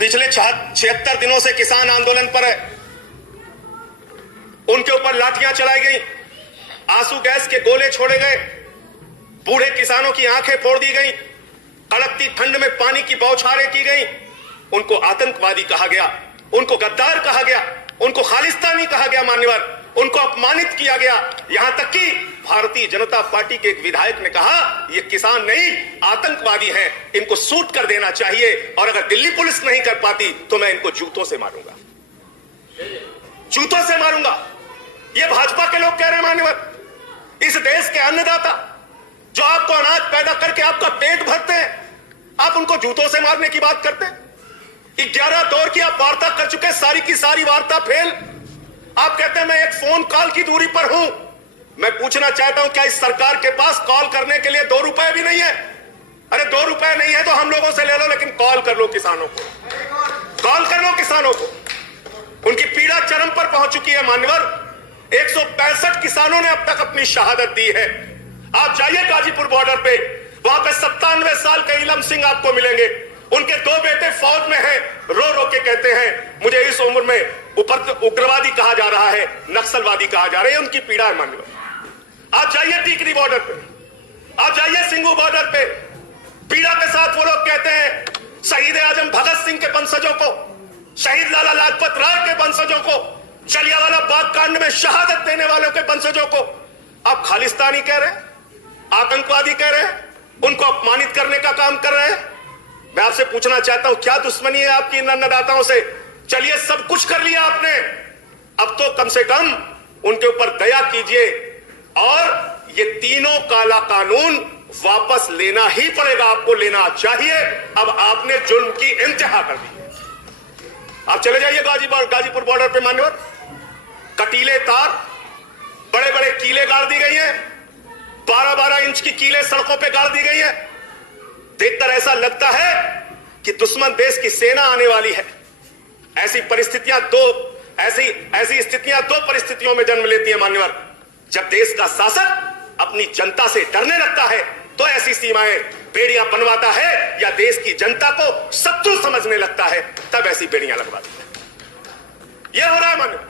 पिछले 76 दिनों से किसान आंदोलन पर है। उनके ऊपर लाठियां चलाई गई, आंसू गैस के गोले छोड़े गए, बूढ़े किसानों की आंखें फोड़ दी गई, कड़कती ठंड में पानी की बौछारें की गई। उनको आतंकवादी कहा गया, उनको गद्दार कहा गया, उनको खालिस्तानी कहा गया, मान्यवर, उनको अपमानित किया गया। यहां तक कि भारतीय जनता पार्टी के एक विधायक ने कहा ये किसान नहीं आतंकवादी हैं, इनको शूट कर देना चाहिए, और अगर दिल्ली पुलिस नहीं कर पाती तो मैं इनको जूतों से मारूंगा, जूतों से मारूंगा। ये भाजपा के लोग कह रहे हैं मान्यवर। इस देश के अन्नदाता जो आपको अनाज पैदा करके आपका पेट भरते हैं, आप उनको जूतों से मारने की बात करते हैं। 11 दौर की आप वार्ता कर चुके, सारी की सारी वार्ता फेल। आप कहते हैं मैं एक फोन कॉल की दूरी पर हूं। मैं पूछना चाहता हूं क्या इस सरकार के पास कॉल करने के लिए 2 रुपए भी नहीं है? अरे 2 रुपए नहीं है तो हम लोगों से ले लो, लेकिन कॉल कर लो किसानों को, कॉल कर लो किसानों को। उनकी पीड़ा चरम पर पहुंच चुकी है मान्यवर। 165 किसानों ने अब तक अपनी शहादत दी है। आप जाइए गाजीपुर बॉर्डर पे, वहां पे 97 साल के इलम सिंह आपको मिलेंगे। उनके 2 बेटे फौज में हैं, रो रो के कहते हैं मुझे इस उम्र में उग्रवादी कहा जा रहा है, नक्सलवादी कहा जा रहा है। उनकी पीड़ा है मान्यवर। आप जाइए टीकरी बॉर्डर पे, आप जाइए सिंगू बॉर्डर पे, पीड़ा के साथ वो लोग कहते हैं शहीद आजम भगत सिंह के वंशजों को, शहीद लाला लाजपत राय के वंशजों को, जलियांवाला बाग कांड में शहादत देने वालों के वंशजों को आप खालिस्तानी कह रहे हैं, आतंकवादी कह रहे हैं, उनको अपमानित करने का काम कर रहे हैं। मैं आपसे पूछना चाहता हूं क्या दुश्मनी है आपकी इन अन्नदाताओं से? चलिए सब कुछ कर लिया आपने, अब तो कम से कम उनके ऊपर दया कीजिए, और ये तीनों काला कानून वापस लेना ही पड़ेगा, आपको लेना चाहिए। अब आपने जुल्म की इंतहा कर दी है। आप चले जाइए गाजीपुर बॉर्डर पे मान्यवर, कटीले तार, बड़े बड़े कीले गाड़ दी गई हैं, 12-12 इंच की कीले सड़कों पे गाड़ दी गई है। देखकर ऐसा लगता है कि दुश्मन देश की सेना आने वाली है। ऐसी परिस्थितियां ऐसी स्थितियां 2 परिस्थितियों में जन्म लेती हैं मान्यवर। जब देश का शासक अपनी जनता से डरने लगता है तो ऐसी सीमाएं बेड़ियां बनवाता है, या देश की जनता को शत्रु समझने लगता है तब ऐसी बेड़ियां लगवाता है। यह हो रहा है मान्यवर।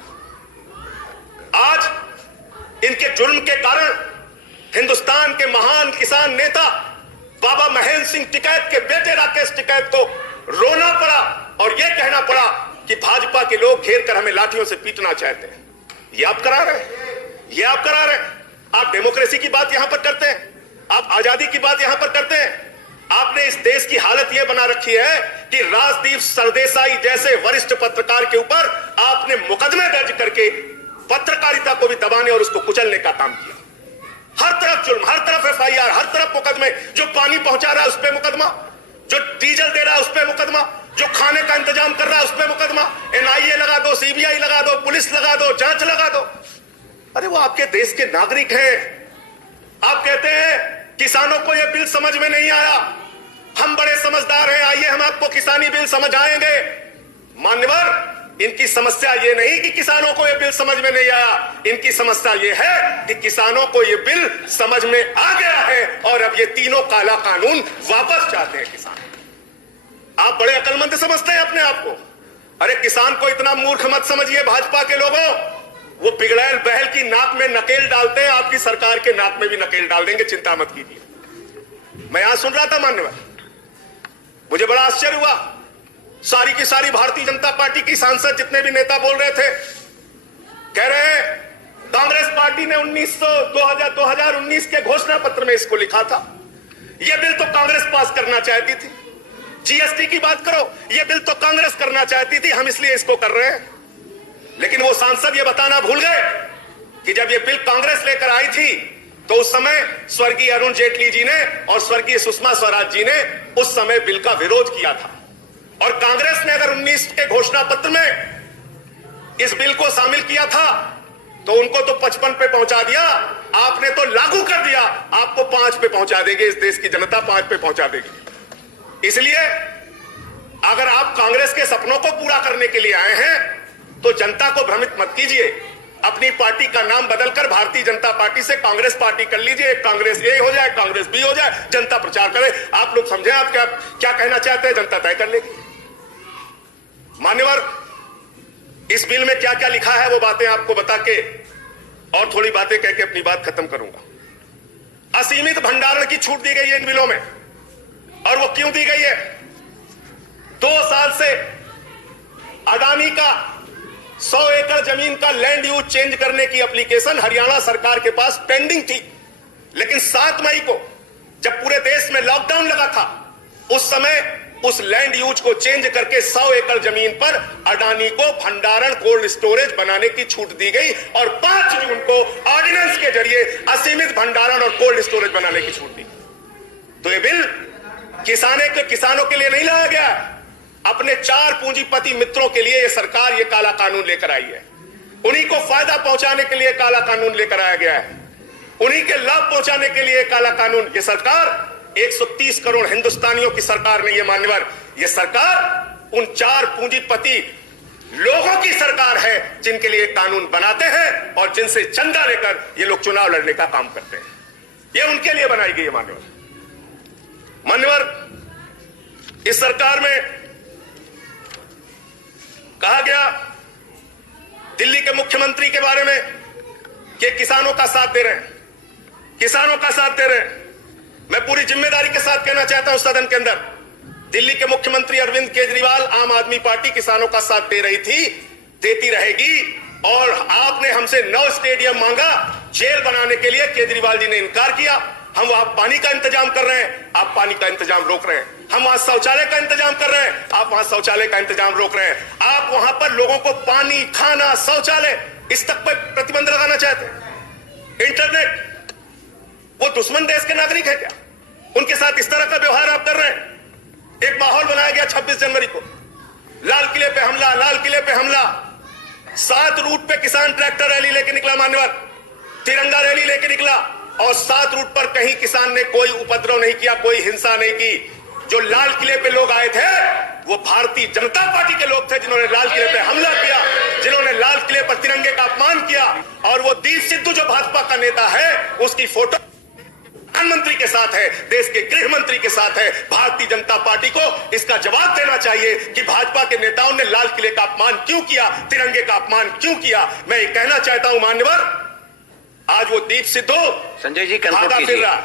आज इनके जुर्म के कारण हिंदुस्तान के महान किसान नेता बाबा महेंद्र सिंह टिकैत के बेटे राकेश टिकैत को रोना पड़ा और यह कहना पड़ा कि भाजपा के लोग घेर कर हमें लाठियों से पीटना चाहते हैं। ये आप करा रहे हैं, ये आप करा रहे हैं। आप डेमोक्रेसी की बात यहां पर करते हैं, आप आजादी की बात यहां पर करते हैं। आपने इस देश की हालत यह बना रखी है कि राजदीप सरदेसाई जैसे वरिष्ठ पत्रकार के ऊपर आपने मुकदमे दर्ज करके पत्रकारिता को भी दबाने और उसको कुचलने का काम किया। हर तरफ जुल्म, हर तरफ एफआईआर, हर तरफ मुकदमे। जो पानी पहुंचा रहा है उस पर मुकदमा, जो डीजल दे रहा है उस पर मुकदमा, जो खाने का इंतजाम कर रहा है उस पर मुकदमा। एनआईए लगा दो, सीबीआई लगा दो, पुलिस लगा दो, जांच लगा दो। अरे वो आपके देश के नागरिक हैं। आप कहते हैं किसानों को यह बिल समझ में नहीं आया, हम बड़े समझदार हैं, आइए हम आपको किसानी बिल समझाएंगे। मान्यवर, इनकी समस्या ये नहीं कि किसानों को यह बिल समझ में नहीं आया, इनकी समस्या यह है कि किसानों को यह बिल समझ में आ गया है और अब ये तीनों काला कानून वापस चाहते हैं किसान। आप बड़े अक्लमंद समझते हैं अपने आप को। अरे किसान को इतना मूर्ख मत समझिए भाजपा के लोगों। वो बिगड़ैल बहल की नाक में नकेल डालते हैं, आपकी सरकार के नाक में भी नकेल डाल देंगे, चिंता मत कीजिए। मैं यहां सुन रहा था मान्यवर, मुझे बड़ा आश्चर्य हुआ। सारी की सारी भारतीय जनता पार्टी की सांसद जितने भी नेता बोल रहे थे, कह रहे हैं कांग्रेस पार्टी ने 2019 के घोषणा पत्र में इसको लिखा था। यह बिल तो कांग्रेस पास करना चाहती थी। जीएसटी की बात करो, यह बिल तो कांग्रेस करना चाहती थी, हम इसलिए इसको कर रहे हैं। लेकिन वो सांसद ये बताना भूल गए कि जब यह बिल कांग्रेस लेकर आई थी तो उस समय स्वर्गीय अरुण जेटली जी ने और स्वर्गीय सुषमा स्वराज जी ने उस समय बिल का विरोध किया था। और कांग्रेस ने अगर 19 के घोषणा पत्र में इस बिल को शामिल किया था तो उनको तो 55 पे पहुंचा दिया, आपने तो लागू कर दिया, आपको 5 पे पहुंचा देंगे। इस देश की जनता 5 पे पहुंचा देगी। इसलिए अगर आप कांग्रेस के सपनों को पूरा करने के लिए आए हैं तो जनता को भ्रमित मत कीजिए। अपनी पार्टी का नाम बदलकर भारतीय जनता पार्टी से कांग्रेस पार्टी कर लीजिए, कांग्रेस ए हो जाए, कांग्रेस बी हो जाए, जनता प्रचार करे। आप लोग समझे आप क्या कहना चाहते हैं, जनता तय कर लेगी। मान्यवर, इस बिल में क्या क्या लिखा है वो बातें आपको बता के और थोड़ी बातें कह के अपनी बात खत्म करूंगा। असीमित भंडारण की छूट दी गई है इन बिलों में, और वो क्यों दी गई है? 2 साल से अडानी का 100 एकड़ जमीन का लैंड यूज चेंज करने की एप्लीकेशन हरियाणा सरकार के पास पेंडिंग थी, लेकिन 7 मई को जब पूरे देश में लॉकडाउन लगा था, उस समय उस लैंड यूज को चेंज करके 100 एकड़ जमीन पर अडानी को भंडारण कोल्ड स्टोरेज बनाने की छूट दी गई, और 5 जून को ऑर्डिनेंस के जरिए असीमित भंडारण और कोल्ड स्टोरेज बनाने की छूट दी। तो ये बिल किसानों के लिए नहीं लाया गया, अपने 4 पूंजीपति मित्रों के लिए ये सरकार ये काला कानून लेकर आई है। उन्हीं को फायदा पहुंचाने के लिए काला कानून लेकर आया गया है, उन्हीं के लाभ पहुंचाने के लिए काला कानून। ये सरकार 130 करोड़ हिंदुस्तानियों की सरकार नहीं है मान्यवर, ये सरकार उन 4 पूंजीपति लोगों की सरकार है जिनके लिए कानून बनाते हैं और जिनसे चंदा लेकर ये लोग चुनाव लड़ने का काम करते हैं। ये उनके लिए बनाई गई है मान्यवर। इस सरकार में कहा गया दिल्ली के मुख्यमंत्री के बारे में कि किसानों का साथ दे रहे हैं, किसानों का साथ दे रहे हैं। मैं पूरी जिम्मेदारी के साथ कहना चाहता हूं सदन के अंदर, दिल्ली के मुख्यमंत्री अरविंद केजरीवाल, आम आदमी पार्टी किसानों का साथ दे रही थी, देती रहेगी। और आपने हमसे 9 स्टेडियम मांगा जेल बनाने के लिए, केजरीवाल जी ने इनकार किया। हम वहां पानी का इंतजाम कर रहे हैं, आप पानी का इंतजाम रोक रहे हैं। हम वहां शौचालय का इंतजाम कर रहे हैं, आप वहां शौचालय का इंतजाम रोक रहे हैं। आप वहां पर लोगों को पानी, खाना, शौचालय इस तक पर प्रतिबंध लगाना चाहते हैं। इंटरनेट, वो दुश्मन देश के नागरिक है क्या? उनके साथ इस तरह का व्यवहार आप कर रहे हैं। एक माहौल बनाया गया 26 जनवरी को, लाल किले पे हमला, लाल किले पे हमला। 7 रूट पे किसान ट्रैक्टर रैली लेके निकला मान्यवर, तिरंगा रैली लेके निकला, और 7 रूट पर कहीं किसान ने कोई उपद्रव नहीं किया, कोई हिंसा नहीं की। जो लाल किले पे लोग आए थे वो भारतीय जनता पार्टी के लोग थे, जिन्होंने लाल किले पे हमला किया, जिन्होंने लाल किले पर तिरंगे का अपमान किया। और वो दीप सिद्धू जो भाजपा का नेता है, उसकी फोटो प्रधानमंत्री के साथ है, देश के गृह मंत्री के साथ है। भारतीय जनता पार्टी को इसका जवाब देना चाहिए कि भाजपा के नेताओं ने लाल किले का अपमान क्यों किया, तिरंगे का अपमान क्यों किया। मैं ये कहना चाहता हूं मान्यवर, आज वो दीप सिद्धू संजय जी भागा फिर रहा।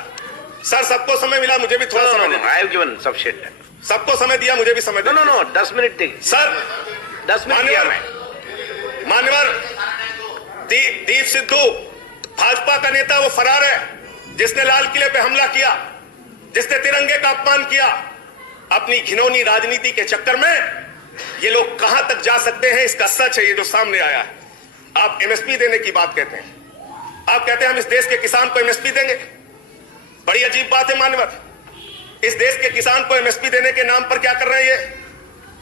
सर, सबको समय मिला, मुझे भी थोड़ा समय दिया। सबको समय दिया, मुझे भी समय दिया। नो 10 मिनट दें सर, 10 मिनट दिया मैं। मान्यवर, दीप सिद्धू भाजपा का नेता वो फरार है जिसने लाल किले पे हमला किया, जिसने तिरंगे का अपमान किया। अपनी घिनौनी राजनीति के चक्कर में ये लोग कहां तक जा सकते हैं, इसका सच है ये जो सामने आया है। आप एमएसपी देने की बात कहते हैं, आप कहते हैं हम इस देश के किसान को एमएसपी देंगे। बड़ी अजीब बात है मान्यवर, इस देश के किसान को एमएसपी देने के नाम पर क्या कर रहे हैं ये?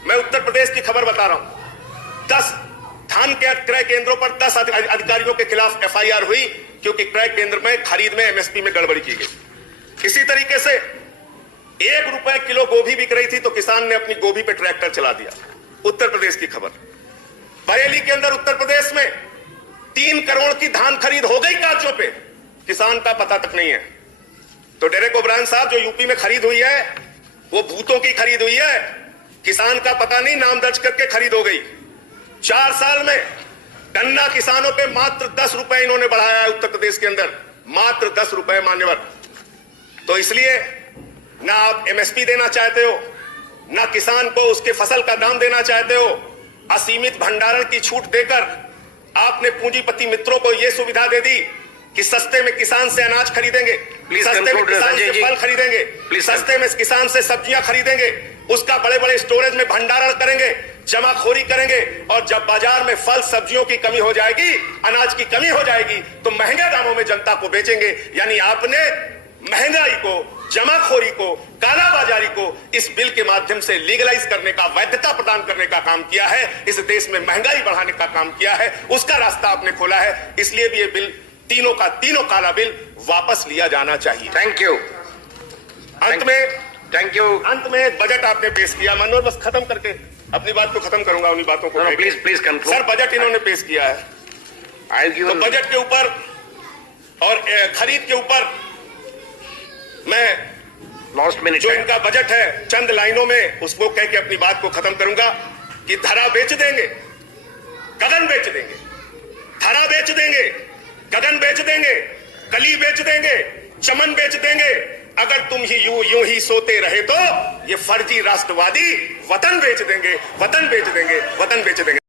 मैं उत्तर प्रदेश की खबर बता रहा हूं। 10 धान के क्रय केंद्रों पर 10 अधिकारियों के खिलाफ एफआईआर हुई क्योंकि क्रय केंद्र में खरीद में एमएसपी में गड़बड़ी की गई। इसी तरीके से 1 रुपए किलो गोभी बिक रही थी तो किसान ने अपनी गोभी पे ट्रैक्टर चला दिया। उत्तर प्रदेश की खबर। बरेली के अंदर उत्तर प्रदेश में 3 करोड़ की धान खरीद हो गई कागजों पे, किसान का पता तक नहीं है। तो डेरेक ओब्रायन साहब, जो यूपी में खरीद हुई है वो भूतों की खरीद हुई है, किसान का पता नहीं, नाम दर्ज करके खरीद हो गई। 4 साल में गन्ना किसानों पे मात्र 10 रुपए इन्होंने बढ़ाया है उत्तर प्रदेश के अंदर, मात्र 10 रुपए मान्यवर। तो इसलिए ना आप एमएसपी देना चाहते हो, ना किसान को उसके फसल का दाम देना चाहते हो। असीमित भंडारण की छूट देकर आपने पूंजीपति मित्रों को यह सुविधा दे दी कि सस्ते में किसान से अनाज खरीदेंगे, सस्ते में किसान से फल खरीदेंगे, सस्ते में किसान से सब्जियां खरीदेंगे, उसका बड़े बड़े स्टोरेज में भंडारण करेंगे, जमाखोरी करेंगे, और जब बाजार में फल सब्जियों की कमी हो जाएगी, अनाज की कमी हो जाएगी, तो महंगे दामों में जनता को बेचेंगे। यानी आपने महंगाई को, जमाखोरी को, कालाबाजारी को इस बिल के माध्यम से लीगलाइज करने का, वैधता प्रदान करने का काम किया है। इस देश में महंगाई बढ़ाने का काम किया है, उसका रास्ता आपने खोला है। इसलिए भी ये बिल, तीनों का तीनों काला बिल वापस लिया जाना चाहिए। Thank you. अंत में एक बजट आपने पेश किया। मनोहर, बस खत्म करके अपनी बात को खत्म करूंगा, उन्हीं बातों को। Please conclude. सर, बजट इन्होंने पेश किया है, तो बजट के ऊपर और खरीद के ऊपर मैं लास्ट मिनट जो इनका बजट है, चंद लाइनों में उसको कह के अपनी बात को खत्म करूंगा। कि धरा बेच देंगे, गगन बेच देंगे, धरा बेच देंगे, गगन बेच देंगे, कली बेच देंगे, चमन बेच देंगे। अगर तुम ही यूं ही सोते रहे तो ये फर्जी राष्ट्रवादी वतन बेच देंगे, वतन बेच देंगे, वतन बेच देंगे।